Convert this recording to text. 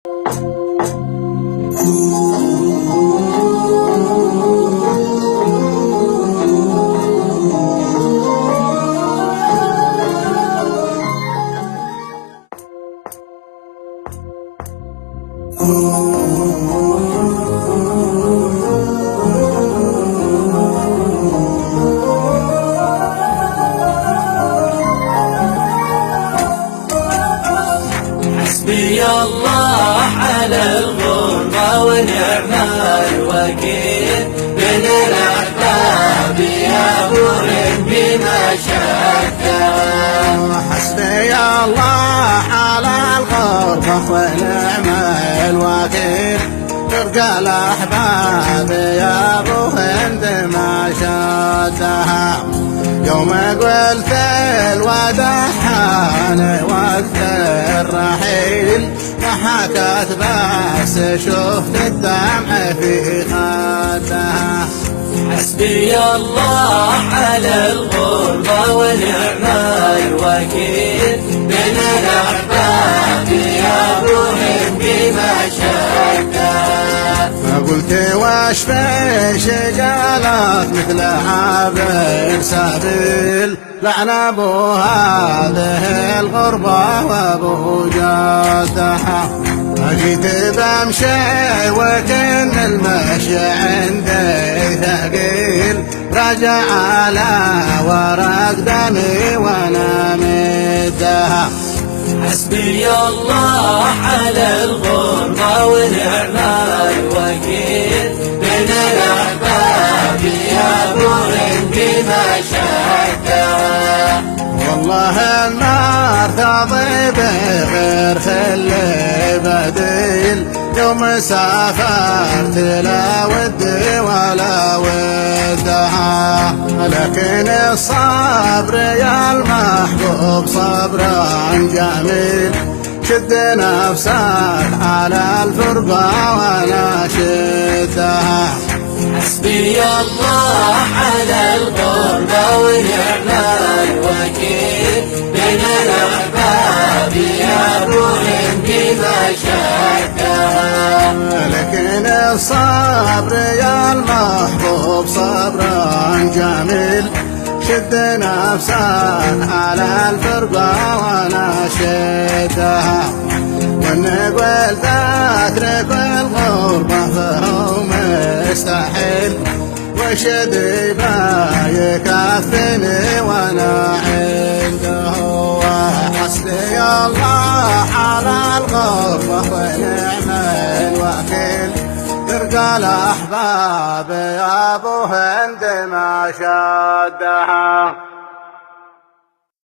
حسبي الله على الغربة ونعم الوكيل من الأحباب يمر بما شكا. حسبي الله على الغربة ونعم الوكيل ترقى الأحباب يا أبو هند ما شدها. يوم قلت الوداع حان وقت الرحيل ما حكت بس شفت الدمع في خدها. حسبي الله على الغربة ونعم الوكيل من الأحباب يمر بما شكا. قلت واش فيش قالت مثل عابر سبيل لعن ابو هذه الغربة وابو جدها. جيت بمشي وكن المشي عندي ثقيل رجع على ورق دمي وانا مدها. حسبي الله على الغربة ونعم الوكيل من الأحباب يمر بما شكا. والله النار تضيب غير خلي بديل يوم سافرت لا ودي ولا ودها. لكن الصبر يا المحبوب صبرا جميل شد نفسك على الفرقة ولا شدها. حسبي الله على الغربة ونعم الوكيل من الأحباب يمر بما شكا. لكن الصبر يا المحبوب صبرا جميل شد نفسك على الفرقة ولا شدها. وان قلت اترك الغربة فهو مستحيل وشدي يكفني وانا عنده. حسبي الله على الغربة ونعم الوكيل ترقى الأحباب يا أبو هند ما شدها.